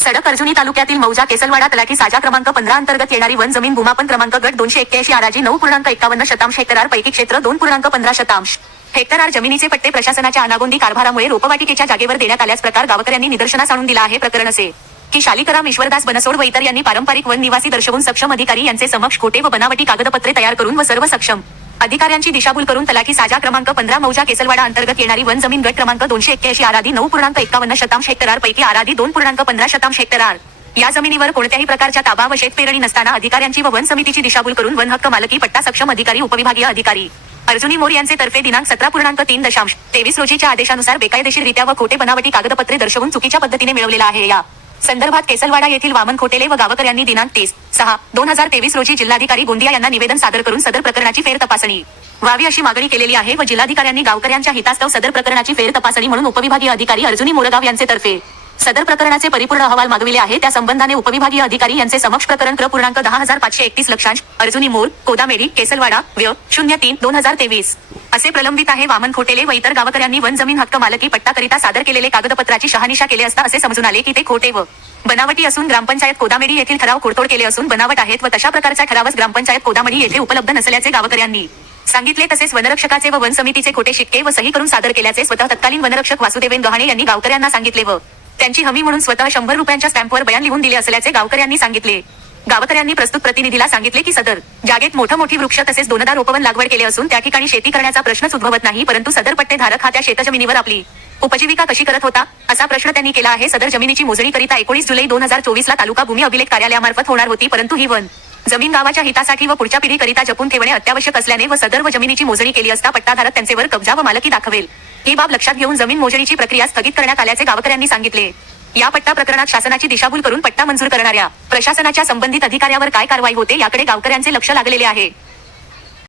सडक अर्जुनी तालुक्यातील मौजा केसलवाडा तलाठी साजा क्रमांक पंधरा अंतर्गत येणारी वन जमीन भूमापन क्रमांक गट दोनशे एक्क्याऐंशी आराजी नऊ पूर्णांक एकावन्न शतांश हेक्टरार पैकी क्षेत्र दोन पूर्णांक पंधरा शतांश. हेक्टरार जमिनीचे पट्टे प्रशासनाच्या अनागोंदी कारभारामुळे रोपवाटिकेच्या जागेवर देण्यात आल्यास प्रकार गावकऱ्यांनी निदर्शनास आणून दिला आहे प्रकरण असे. की शालिकराम ईश्वरदास बनसोड व इतर यांनी पारंपरिक वन निवासी दर्शवून सक्षम अधिकारी यांचे समक्ष खोटे व बनावटी कागदपत्रे तयार करून व सर्व सक्षम अधिकाऱ्यांची दिशाभूल करून तलाठी साजा क्रमांक पंधरा मौजा केसलवाडा अंतर्गत येणारी वन जमीन गट क्रमांक दोनशे एक्क्याऐंशी आराधी नऊ पूर्णांक एकावन्न शतांश हेक्टरार पैकी आराधी दोन पूर्णांक पंधरा शतांश हेक्टरार या जमिनीवर कोणत्याही प्रकारच्या ताबा व शेतपेरणी नसताना अधिकाऱ्यांची व वन समितीची दिशाभूल करून वन हक्क मालकी पट्टा सक्षम अधिकारी उपविभागीय अधिकारी. अर्जुनी मोर यांचे तर्फे दिनांक सतरा पूर्णांक तीन दशांश. तेवीस रोजीच्या आदेशानुसार बेकायदेशीररित्या व खोटे बनावटी कागदपत्रे दर्शवून चुकीच्या पद्धतीने मिळवलेला आहे या. संदर्भात केसलवाडा येथील वामन खोटेले व गावकर यांनी दिनांक तीस सहा दोन हजार तेवीस रोजी जिल्हाधिकारी गोंदिया यांना निवेदन सादर करून सदर प्रकरणाची फेर तपासणी व्हावी अशी मागणी केलेली आहे व जिल्हाधिकाऱ्यांनी गावकऱ्यांच्या हितास्तव सदर प्रकरणाची फेर तपासणी म्हणून उपविभागीय अधिकारी अर्जुनी मोरगाव यांचे तर्फे सदर प्रकरणाचे परिपूर्ण अहवाल मागविले आहे. त्या संबंधाने उपविभागीय अधिकारी यांचे समक्ष प्रकरण क्र पूर्णांक दहा हजार पाचशे एकतीस लक्षांश अर्जुनी मोर कोदामेरी केसलवाडा व्य शून्य तीन दोन हजार तेवीस. असे प्रलंबित आहे. वामन खोटेले व इतर गावकऱ्यांनी वन जमीन हक्क मालकी पट्टाकरिता सादर केलेले कागदपत्राची शहानिशा केले असता असे समजून आले की ते खोटे व बनावटी असून ग्रामपंचायत कोदामेडी येथील ठराव खोडतोड केले असून बनावट आहेत व तशा प्रकारचा ठरावच ग्रामपंचायत कोदामेडी येथे उपलब्ध नसल्याचे गावकऱ्यांनी सांगितले. तसेच वनरक्षकाचे व वन समितीचे खोटे शिक्के व सही करून सादर केल्याचे स्वतः तत्कालीन वनरक्षक वासुदेवेन गहाणे यांनी गावकऱ्यांना सांगितले व त्यांची हमी म्हणून स्वतः शंभर रुपयांच्या स्टॅम्पवर बयान लिहून दिले असल्याचे गावकऱ्यांनी सांगितले. गावकऱ्यांनी प्रस्तुत प्रतिनिधीला सांगितले की सदर जागेत मोठं मोठी वृक्ष तसेच दोनदा रोपवन लागवड केले असून त्या ठिकाणी शेती करण्याचा प्रश्नच उद्भवत नाही परंतु सदर पट्टेधारक हा त्या शेतजमिनीवर आपली उपजीविका कशी करत होता? असा प्रश्न त्यांनी केला आहे. सदर जमिनीची मोजणी करिता एकोणीस जुलै दोन हजार चोवीस ला तालुका भूमी अभिलेख कार्यालयामार्फत होणार होती परंतु ही वन जमीन गावाच्या हितासाठी व पुढच्या पिढीकरिता जपून ठेवणे अत्यावश्यक असल्याने व सदर व जमिनीची मोजणी केली असता पट्टाधारक त्यांचेवर कब्जा व मालकी दाखवेल. ही बाब लक्षात घेऊन जमीन मोजणीची प्रक्रिया स्थगित करण्यात आल्याचे गावकऱ्यांनी सांगितले. या पट्टा प्रकरणात शासनाची दिशाभूल करून पट्टा मंजूर करणाऱ्या प्रशासनाच्या संबंधित अधिकाऱ्यावर काय कारवाई होते याकडे गावकऱ्यांचे लक्ष लागलेले आहे.